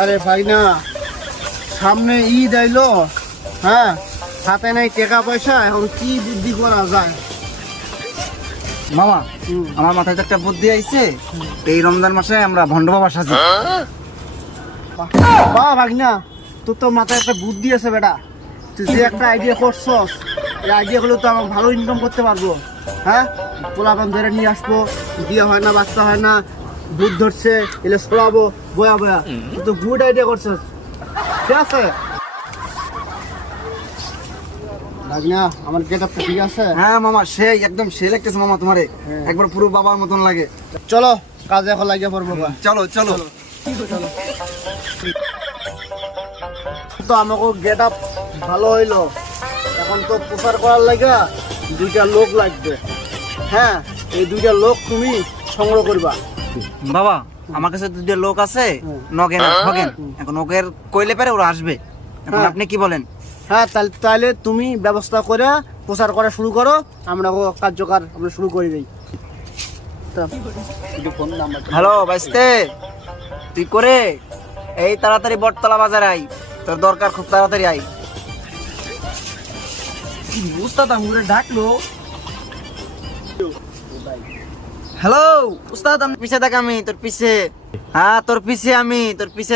আরে ভাই না, সামনে ঈদ আইলো, হ্যাঁ, হাতে নাই টাকা পয়সা, এখন কি বুদ্ধি করা যায়? মামা আমার মাথায় তো একটা বুদ্ধি আইছে। এই রমজান মাসে আমরা ভণ্ড বাবা সাজি। বাহ ভাগনা, তোর তো মাথায় একটা বুদ্ধি আছে বেটা। তুই যে একটা আইডিয়া করছস, এই আইডিয়া গুলো তো আমাকে ভালো ইনকাম করতে পারবো। হ্যাঁ, পোলাপান ধরে নিয়ে আসবো, বিয়ে হয় না, বাচ্চা হয় না, দুধ ধরছে, এলে শোলাবো বয়া বয়া। তুই তো গুড আইডিয়া করছস, ঠিক আছে ভাগনা? আমার গেট আপটা ঠিক আছে? হ্যাঁ মামা, সেই একদম সে লাগতেছে মামা তোমারে। হ্যাঁ। একবার পুরো বাবার মতন লাগে। চলো কাজে এখন লাগিয়ে পড়বো। চলো চলো। তো আমাকে গেট আপ ভালো হইলো, এখন তো প্রচার করার লাগা দুইটা লোক লাগবে। হ্যাঁ, এই দুইটা লোক তুমি সংগ্রহ করবা। বাবা আমার কাছে দুটো লোক আছে, নগেন আর খগেন। এখন ওকের কইলে পারে ওরা আসবে। এখন হ্যাঁ। আপনি কি বলেন? হ্যাঁ, তাহলে তুমি ব্যবস্থা করে প্রচার করা শুরু করো, আমরা কার্যকর আমরা শুরু করে দিই। Phone number. হ্যালো বাইস্তে, তুই করে এই তাড়াতাড়ি বটতলা বাজার আই, তোর দরকার খুব তাড়াতাড়ি আই। উস্তাদ আমগুলো ডাকলো। হ্যালো উস্তাদ, আমি পিছে দেখ, আমি তোর পিছে। হ্যাঁ তোর পিছে, আমি তোর পিছে